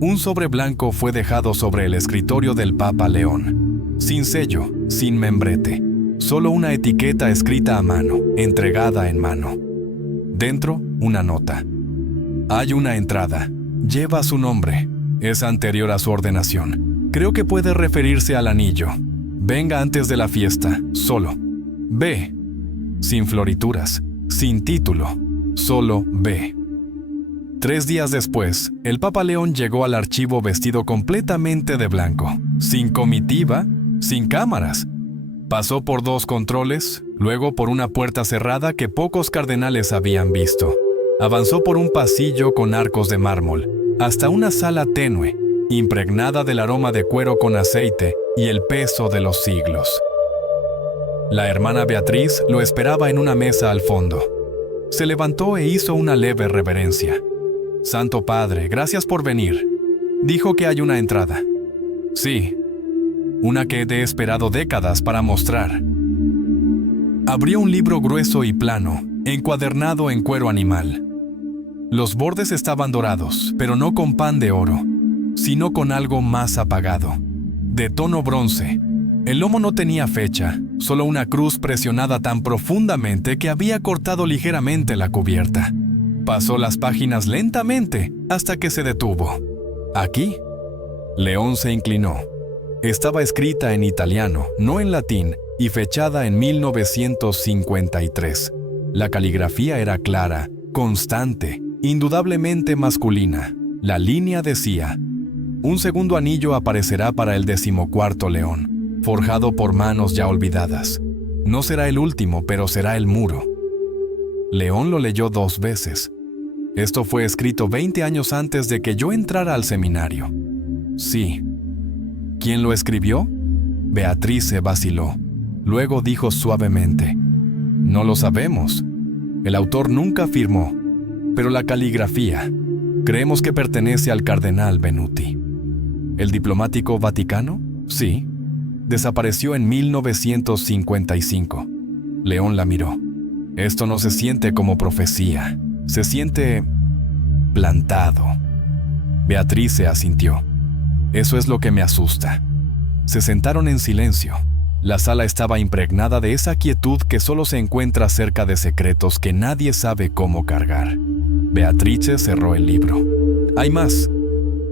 Un sobre blanco fue dejado sobre el escritorio del Papa León. Sin sello, sin membrete. Solo una etiqueta escrita a mano, entregada en mano. Dentro, una nota. Hay una entrada. Lleva su nombre. Es anterior a su ordenación. Creo que puede referirse al anillo. Venga antes de la fiesta, solo. Ve. Sin florituras, sin título. Solo ve. 3 días después, el Papa León llegó al archivo vestido completamente de blanco, sin comitiva, sin cámaras. Pasó por 2 controles, luego por una puerta cerrada que pocos cardenales habían visto. Avanzó por un pasillo con arcos de mármol, hasta una sala tenue, impregnada del aroma de cuero con aceite y el peso de los siglos. La hermana Beatriz lo esperaba en una mesa al fondo. Se levantó e hizo una leve reverencia. «Santo Padre, gracias por venir. Dijo que hay una entrada». «Sí, una que he esperado décadas para mostrar». Abrió un libro grueso y plano, encuadernado en cuero animal. Los bordes estaban dorados, pero no con pan de oro, sino con algo más apagado, de tono bronce. El lomo no tenía fecha, solo una cruz presionada tan profundamente que había cortado ligeramente la cubierta. Pasó las páginas lentamente hasta que se detuvo. «Aquí». León se inclinó. Estaba escrita en italiano, no en latín, y fechada en 1953. La caligrafía era clara, constante, indudablemente masculina. La línea decía: Un segundo anillo aparecerá para el 14º león, forjado por manos ya olvidadas. No será el último, pero será el muro. León lo leyó 2 veces. Esto fue escrito 20 años antes de que yo entrara al seminario. Sí. ¿Quién lo escribió? Beatrice vaciló. Luego dijo suavemente: no lo sabemos. El autor nunca afirmó, pero la caligrafía, creemos que pertenece al cardenal Benuti. ¿El diplomático vaticano? Sí. Desapareció en 1955. León la miró. Esto no se siente como profecía. Se siente plantado. Beatrice asintió. Eso es lo que me asusta. Se sentaron en silencio. La sala estaba impregnada de esa quietud que solo se encuentra cerca de secretos que nadie sabe cómo cargar. Beatrice cerró el libro. Hay más.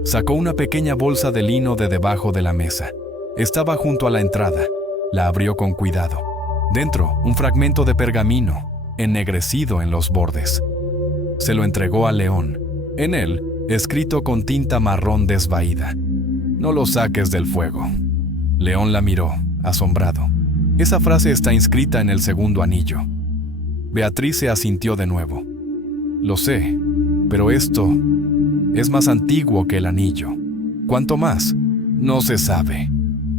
Sacó una pequeña bolsa de lino de debajo de la mesa. Estaba junto a la entrada. La abrió con cuidado. Dentro, un fragmento de pergamino, ennegrecido en los bordes. Se lo entregó a León. En él, escrito con tinta marrón desvaída: no lo saques del fuego. León la miró, asombrado. Esa frase está inscrita en el segundo anillo. Beatrice asintió de nuevo. Lo sé, pero esto es más antiguo que el anillo. ¿Cuánto más? No se sabe.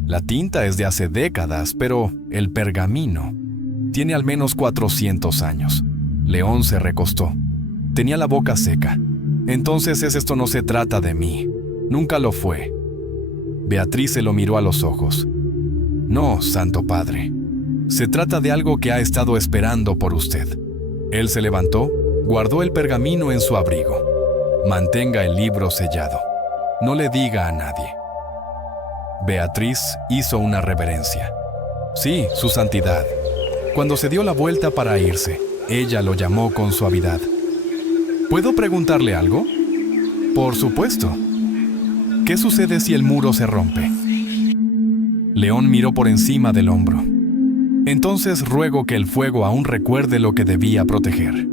La tinta es de hace décadas, pero el pergamino tiene al menos 400 años. León se recostó. Tenía la boca seca. Entonces esto no se trata de mí. Nunca lo fue. Beatrice lo miró a los ojos. No, Santo Padre. Se trata de algo que ha estado esperando por usted. Él se levantó, guardó el pergamino en su abrigo. Mantenga el libro sellado. No le diga a nadie. Beatriz hizo una reverencia. Sí, su santidad. Cuando se dio la vuelta para irse, ella lo llamó con suavidad. ¿Puedo preguntarle algo? Por supuesto. ¿Qué sucede si el muro se rompe? León miró por encima del hombro. Entonces ruego que el fuego aún recuerde lo que debía proteger.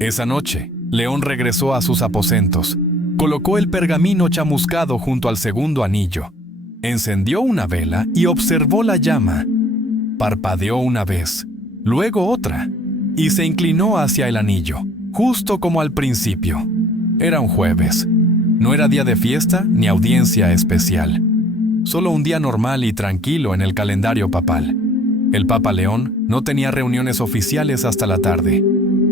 Esa noche, León regresó a sus aposentos, colocó el pergamino chamuscado junto al segundo anillo, encendió una vela y observó la llama. Parpadeó una vez, luego otra, y se inclinó hacia el anillo, justo como al principio. Era un jueves. No era día de fiesta ni audiencia especial. Solo un día normal y tranquilo en el calendario papal. El Papa León no tenía reuniones oficiales hasta la tarde.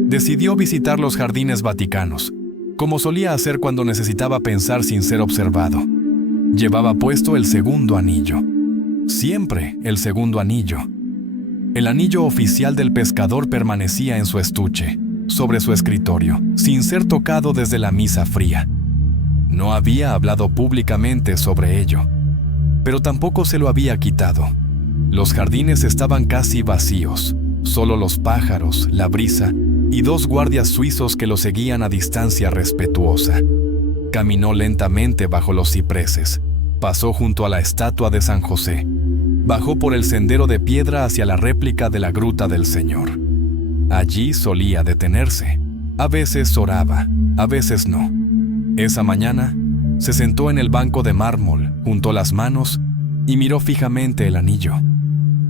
Decidió visitar los jardines vaticanos, como solía hacer cuando necesitaba pensar sin ser observado. Llevaba puesto el segundo anillo. Siempre el segundo anillo. El anillo oficial del pescador permanecía en su estuche, sobre su escritorio, sin ser tocado desde la misa fría. No había hablado públicamente sobre ello, pero tampoco se lo había quitado. Los jardines estaban casi vacíos, solo los pájaros, la brisa y 2 guardias suizos que lo seguían a distancia respetuosa. Caminó lentamente bajo los cipreses, pasó junto a la estatua de San José, bajó por el sendero de piedra hacia la réplica de la Gruta del Señor. Allí solía detenerse. A veces oraba, a veces no. Esa mañana, se sentó en el banco de mármol, juntó las manos y miró fijamente el anillo.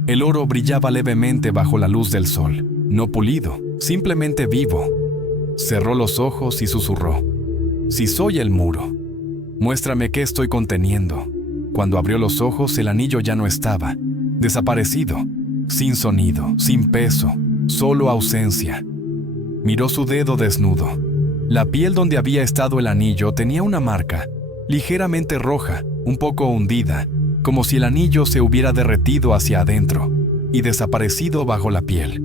El oro brillaba levemente bajo la luz del sol, no pulido, simplemente vivo. Cerró los ojos y susurró: si soy el muro, muéstrame qué estoy conteniendo. Cuando abrió los ojos, el anillo ya no estaba, desaparecido, sin sonido, sin peso, solo ausencia. Miró su dedo desnudo. La piel donde había estado el anillo tenía una marca, ligeramente roja, un poco hundida, como si el anillo se hubiera derretido hacia adentro y desaparecido bajo la piel.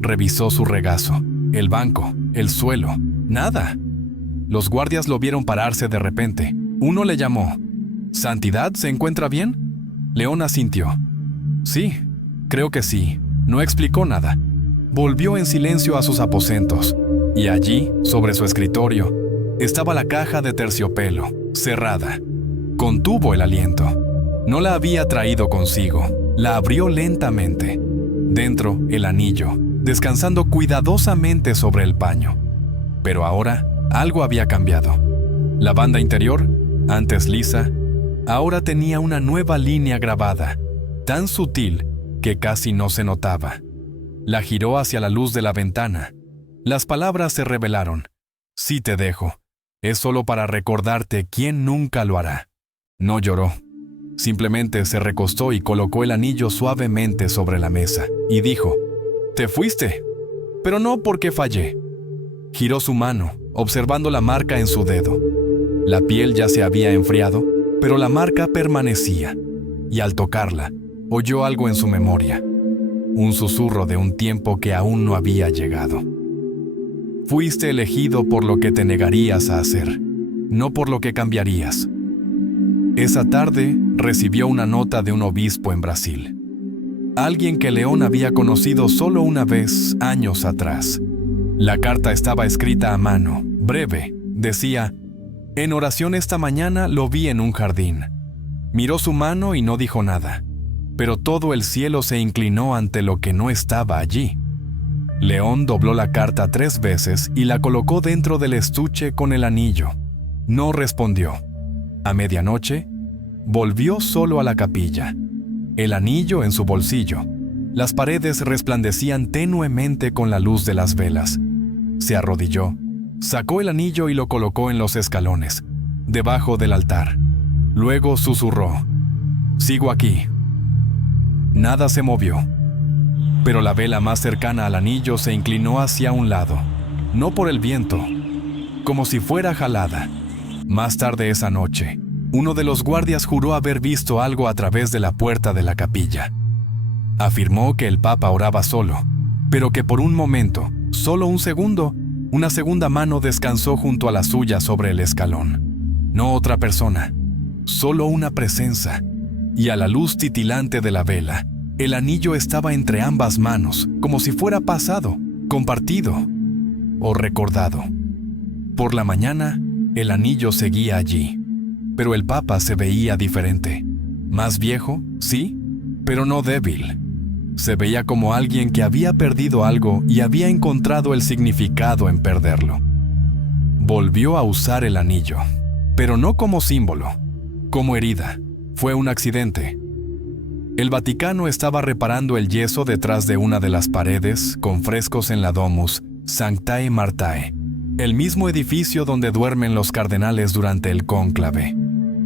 Revisó su regazo, el banco, el suelo, nada. Los guardias lo vieron pararse de repente. Uno le llamó: ¿Santidad, se encuentra bien? León asintió. Sí, creo que sí. No explicó nada. Volvió en silencio a sus aposentos, y allí, sobre su escritorio, estaba la caja de terciopelo, cerrada. Contuvo el aliento. No la había traído consigo. La abrió lentamente. Dentro, el anillo, descansando cuidadosamente sobre el paño. Pero ahora, algo había cambiado. La banda interior Antes lisa, ahora tenía una nueva línea grabada, tan sutil que casi no se notaba. La giró hacia la luz de la ventana. Las palabras se revelaron. Sí te dejo. Es solo para recordarte quién nunca lo hará. No lloró. Simplemente se recostó y colocó el anillo suavemente sobre la mesa y dijo: «Te fuiste, pero no porque fallé». Giró su mano, observando la marca en su dedo. La piel ya se había enfriado, pero la marca permanecía, y al tocarla, oyó algo en su memoria. Un susurro de un tiempo que aún no había llegado. Fuiste elegido por lo que te negarías a hacer, no por lo que cambiarías. Esa tarde recibió una nota de un obispo en Brasil. Alguien que León había conocido solo una vez años atrás. La carta estaba escrita a mano, breve. Decía: «En oración esta mañana lo vi en un jardín». Miró su mano y no dijo nada, pero todo el cielo se inclinó ante lo que no estaba allí. León dobló la carta 3 veces y la colocó dentro del estuche con el anillo. No respondió. A medianoche, volvió solo a la capilla. El anillo en su bolsillo. Las paredes resplandecían tenuemente con la luz de las velas. Se arrodilló, sacó el anillo y lo colocó en los escalones, debajo del altar. Luego susurró: «Sigo aquí». Nada se movió. Pero la vela más cercana al anillo se inclinó hacia un lado, no por el viento, como si fuera jalada. Más tarde esa noche, uno de los guardias juró haber visto algo a través de la puerta de la capilla. Afirmó que el Papa oraba solo, pero que por un momento, solo un segundo, una segunda mano descansó junto a la suya sobre el escalón. No otra persona, solo una presencia, y a la luz titilante de la vela, el anillo estaba entre ambas manos, como si fuera pasado, compartido o recordado. Por la mañana, el anillo seguía allí, pero el Papa se veía diferente. Más viejo, sí, pero no débil. Se veía como alguien que había perdido algo y había encontrado el significado en perderlo. Volvió a usar el anillo, pero no como símbolo, como herida. Fue un accidente. El Vaticano estaba reparando el yeso detrás de una de las paredes con frescos en la Domus Sanctae Martae, el mismo edificio donde duermen los cardenales durante el cónclave.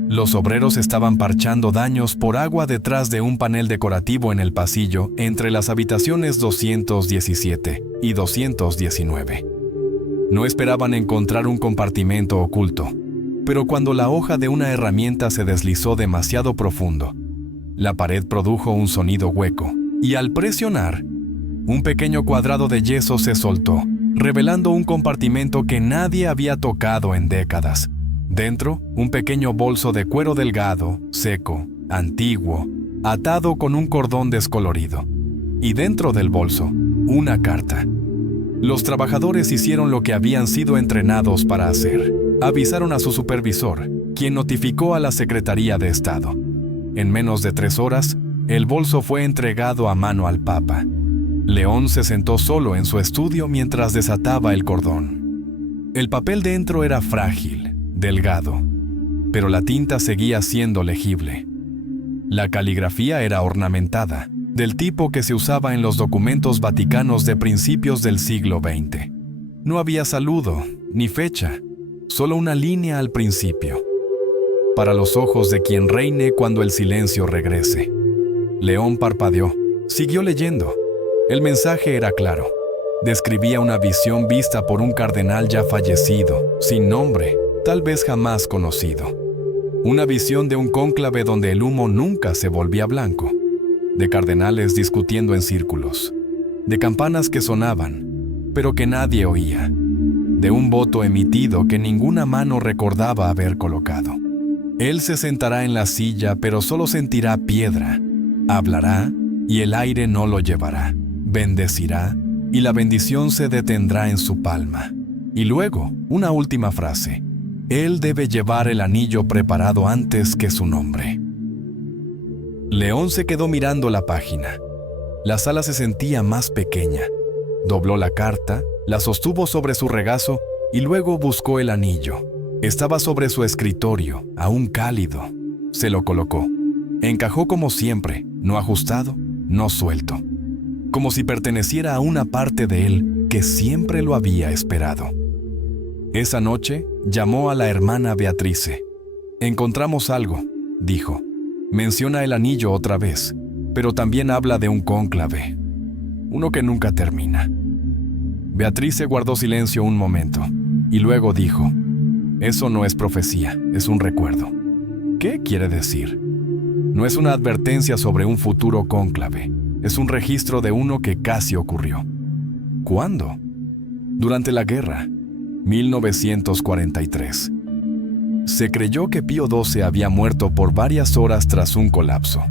Los obreros estaban parchando daños por agua detrás de un panel decorativo en el pasillo entre las habitaciones 217 y 219. No esperaban encontrar un compartimento oculto, pero cuando la hoja de una herramienta se deslizó demasiado profundo, la pared produjo un sonido hueco, y al presionar, un pequeño cuadrado de yeso se soltó, revelando un compartimento que nadie había tocado en décadas. Dentro, un pequeño bolso de cuero delgado, seco, antiguo, atado con un cordón descolorido. Y dentro del bolso, una carta. Los trabajadores hicieron lo que habían sido entrenados para hacer. Avisaron a su supervisor, quien notificó a la Secretaría de Estado. En menos de 3 horas, el bolso fue entregado a mano al Papa. León se sentó solo en su estudio mientras desataba el cordón. El papel dentro era frágil, delgado, pero la tinta seguía siendo legible. La caligrafía era ornamentada, del tipo que se usaba en los documentos vaticanos de principios del siglo XX. No había saludo, ni fecha, solo una línea al principio. Para los ojos de quien reine cuando el silencio regrese. León parpadeó, siguió leyendo. El mensaje era claro. Describía una visión vista por un cardenal ya fallecido, sin nombre, tal vez jamás conocido. Una visión de un cónclave donde el humo nunca se volvía blanco, de cardenales discutiendo en círculos, de campanas que sonaban, pero que nadie oía, de un voto emitido que ninguna mano recordaba haber colocado. Él se sentará en la silla, pero solo sentirá piedra. Hablará, y el aire no lo llevará. Bendecirá, y la bendición se detendrá en su palma. Y luego, una última frase. Él debe llevar el anillo preparado antes que su nombre. León se quedó mirando la página. La sala se sentía más pequeña. Dobló la carta, la sostuvo sobre su regazo y luego buscó el anillo. Estaba sobre su escritorio, aún cálido. Se lo colocó. Encajó como siempre, no ajustado, no suelto. Como si perteneciera a una parte de él que siempre lo había esperado. Esa noche llamó a la hermana Beatrice. Encontramos algo, dijo. Menciona el anillo otra vez, pero también habla de un cónclave. Uno que nunca termina. Beatrice guardó silencio un momento y luego dijo: eso no es profecía, es un recuerdo. ¿Qué quiere decir? No es una advertencia sobre un futuro cónclave, es un registro de uno que casi ocurrió. ¿Cuándo? Durante la guerra, 1943. Se creyó que Pío XII había muerto por varias horas tras un colapso.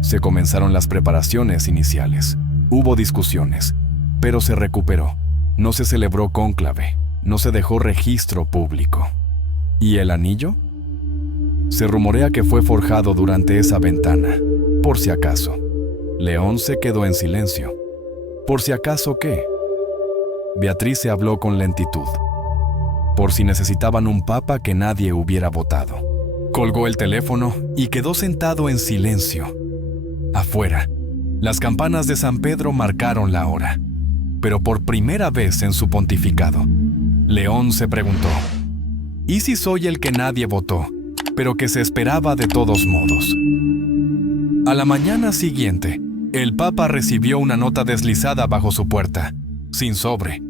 Se comenzaron las preparaciones iniciales. Hubo discusiones, pero se recuperó. No se celebró cónclave, no se dejó registro público. ¿Y el anillo? Se rumorea que fue forjado durante esa ventana, por si acaso. León se quedó en silencio. ¿Por si acaso qué? Beatrice habló con lentitud. Por si necesitaban un papa que nadie hubiera votado. Colgó el teléfono y quedó sentado en silencio. Afuera, las campanas de San Pedro marcaron la hora. Pero por primera vez en su pontificado, León se preguntó: ¿y si soy el que nadie votó, pero que se esperaba de todos modos? A la mañana siguiente, el Papa recibió una nota deslizada bajo su puerta, sin sobre,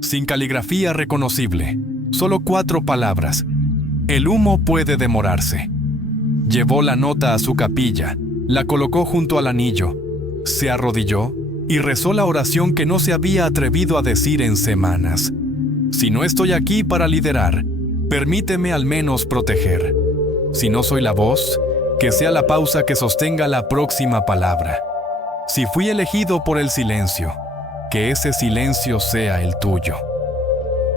sin caligrafía reconocible, solo 4 palabras: el humo puede demorarse. Llevó la nota a su capilla, la colocó junto al anillo, se arrodilló y rezó la oración que no se había atrevido a decir en semanas. Si no estoy aquí para liderar, permíteme al menos proteger. Si no soy la voz, que sea la pausa que sostenga la próxima palabra. Si fui elegido por el silencio, que ese silencio sea el tuyo.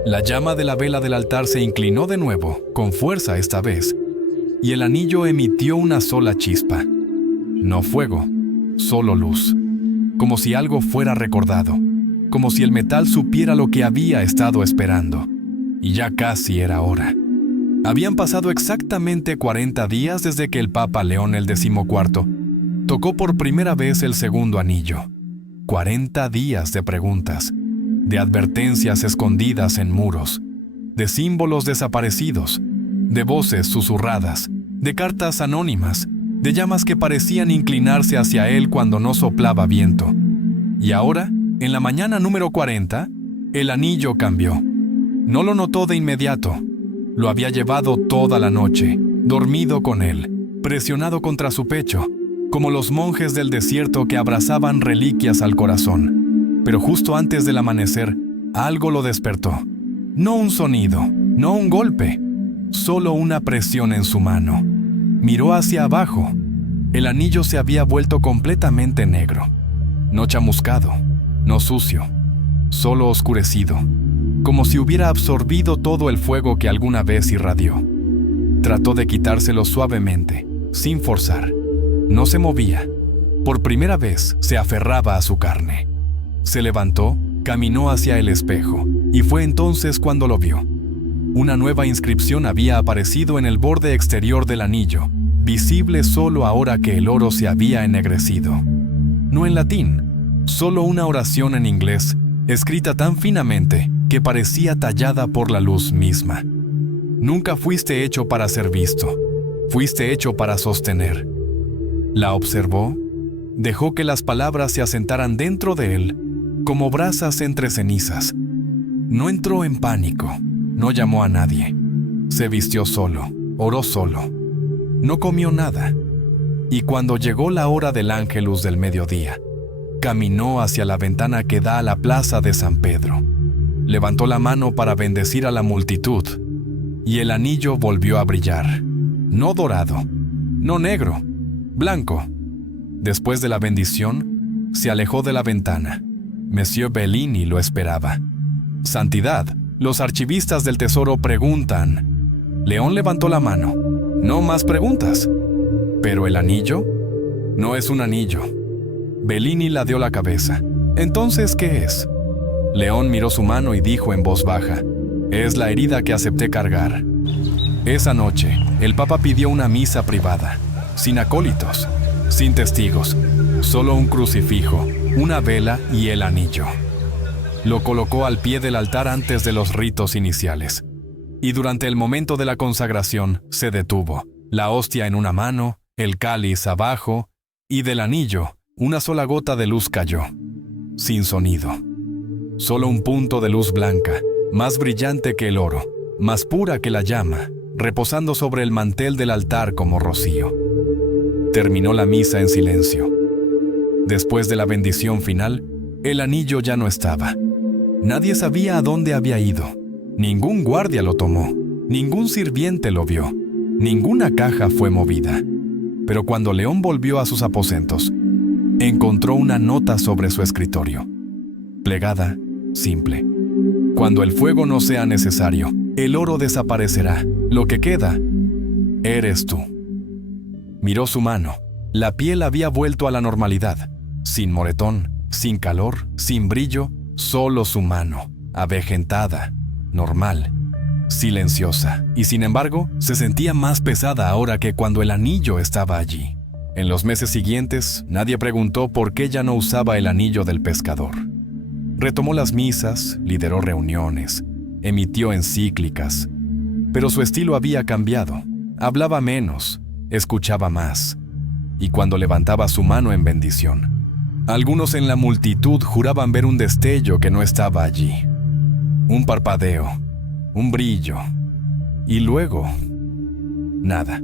La llama de la vela del altar se inclinó de nuevo, con fuerza esta vez, y el anillo emitió una sola chispa. No fuego, solo luz. Como si algo fuera recordado, como si el metal supiera lo que había estado esperando. Y ya casi era hora. Habían pasado exactamente 40 días desde que el Papa León el XIV tocó por primera vez el segundo anillo. 40 días de preguntas, de advertencias escondidas en muros, de símbolos desaparecidos, de voces susurradas, de cartas anónimas, de llamas que parecían inclinarse hacia él cuando no soplaba viento. Y ahora, en la mañana número 40, el anillo cambió. No lo notó de inmediato. Lo había llevado toda la noche, dormido con él, presionado contra su pecho, como los monjes del desierto que abrazaban reliquias al corazón. Pero justo antes del amanecer, algo lo despertó. No un sonido, no un golpe, solo una presión en su mano. Miró hacia abajo. El anillo se había vuelto completamente negro. No chamuscado, no sucio, solo oscurecido, como si hubiera absorbido todo el fuego que alguna vez irradió. Trató de quitárselo suavemente, sin forzar. No se movía. Por primera vez se aferraba a su carne. Se levantó, caminó hacia el espejo, y fue entonces cuando lo vio. Una nueva inscripción había aparecido en el borde exterior del anillo, visible solo ahora que el oro se había ennegrecido. No en latín, solo una oración en inglés, escrita tan finamente que parecía tallada por la luz misma. Nunca fuiste hecho para ser visto, fuiste hecho para sostener. La observó, dejó que las palabras se asentaran dentro de él, como brasas entre cenizas. No entró en pánico, no llamó a nadie. Se vistió solo, oró solo. No comió nada. Y cuando llegó la hora del ángelus del mediodía, caminó hacia la ventana que da a la plaza de San Pedro. Levantó la mano para bendecir a la multitud, y el anillo volvió a brillar. No dorado, no negro, blanco. Después de la bendición, se alejó de la ventana. Monsieur Bellini lo esperaba. Santidad, los archivistas del tesoro preguntan. León levantó la mano. No más preguntas. ¿Pero el anillo? No es un anillo. Bellini ladeó la cabeza. ¿Entonces qué es? León miró su mano y dijo en voz baja: es la herida que acepté cargar. Esa noche, el Papa pidió una misa privada, sin acólitos, sin testigos, solo un crucifijo, una vela y el anillo. Lo colocó al pie del altar antes de los ritos iniciales. Y durante el momento de la consagración se detuvo, la hostia en una mano, el cáliz abajo, y del anillo, una sola gota de luz cayó, sin sonido. Solo un punto de luz blanca, más brillante que el oro, más pura que la llama, reposando sobre el mantel del altar como rocío. Terminó la misa en silencio. Después de la bendición final, el anillo ya no estaba. Nadie sabía a dónde había ido. Ningún guardia lo tomó, ningún sirviente lo vio, ninguna caja fue movida. Pero cuando León volvió a sus aposentos, encontró una nota sobre su escritorio. Plegada, simple. Cuando el fuego no sea necesario, el oro desaparecerá. Lo que queda, eres tú. Miró su mano. La piel había vuelto a la normalidad. Sin moretón, sin calor, sin brillo, solo su mano, avejentada, normal, silenciosa. Y sin embargo, se sentía más pesada ahora que cuando el anillo estaba allí. En los meses siguientes, nadie preguntó por qué ya no usaba el anillo del pescador. Retomó las misas, lideró reuniones, emitió encíclicas, pero su estilo había cambiado. Hablaba menos, escuchaba más, y cuando levantaba su mano en bendición, algunos en la multitud juraban ver un destello que no estaba allí. Un parpadeo, un brillo, y luego, nada.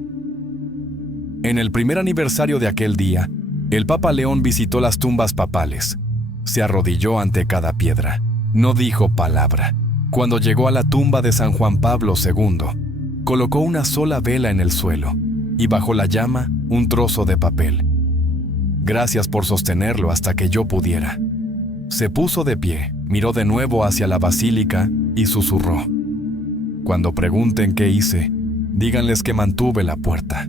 En el primer aniversario de aquel día, el Papa León visitó las tumbas papales. Se arrodilló ante cada piedra. No dijo palabra. Cuando llegó a la tumba de San Juan Pablo II, colocó una sola vela en el suelo y bajo la llama un trozo de papel. Gracias por sostenerlo hasta que yo pudiera. Se puso de pie, miró de nuevo hacia la basílica y susurró: Cuando pregunten qué hice, díganles que mantuve la puerta.